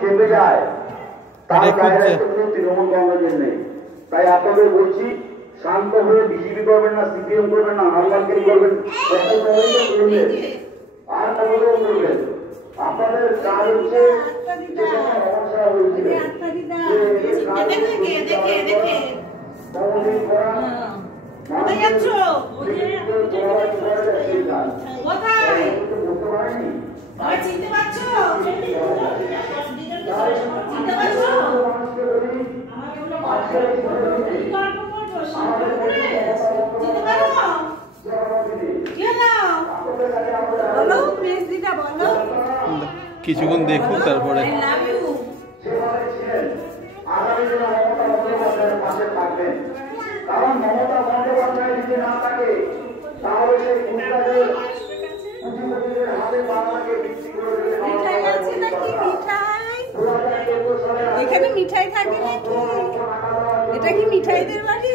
চেপে যায় তার তৃণমূল কংগ্রেসের নেই। তাই আপনাদের বলছি শান্ত হয়ে বিজেপি করবেন না, সিপিএম করবেন না, হামলাকে করবেন, আর কতজন করবেন। আপনাদের কাজ হচ্ছে সমস্যা হয়েছিল চিনতে পারছো? চিনতে পারছো? কিছুক্ষণ দেখুন তারপরে কারণ মমতা বন্দ্যোপাধ্যায় যদি না থাকে তাহলে সেই হাতে বাংলাকে বিক্রি করে এখানে মিঠাই থাকে নাকি? এটা কি মিঠাইদের বাড়ি?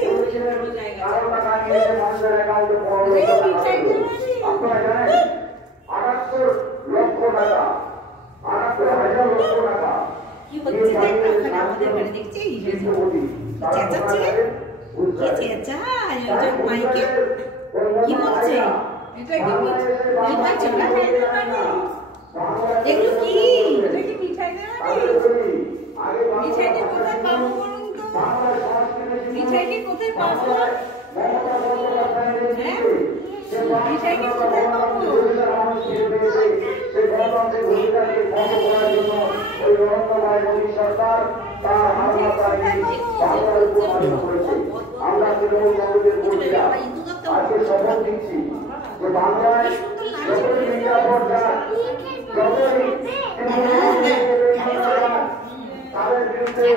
মিঠাইদের বাড়ি। 78 লক্ষ টাকা, 78,000 লক্ষ টাকা কি হচ্ছে দেখ ওখানে আমাদের ঘরে দেখছিস? চেঁচাচ্ছে কি চেঁচায় মাইকে কি বলছে? এটা কি মিঠাই চলা খাইতে পারে? এগুলো কি? এটা কি মিঠাইদের বাড়ি? মিঠাইকে কোথায় পাবো বলুন তো? মিঠাইকে কোথায় পাবো? হ্যাঁ মিঠাইকে কোথায় পাবো? আমরা তৃণমূল কংগ্রেসের কর্মীরা আজকে শপথ দিচ্ছি যে বাংলায় যতই বিজ্ঞাপন যাক, যতই তাদের বিরুদ্ধে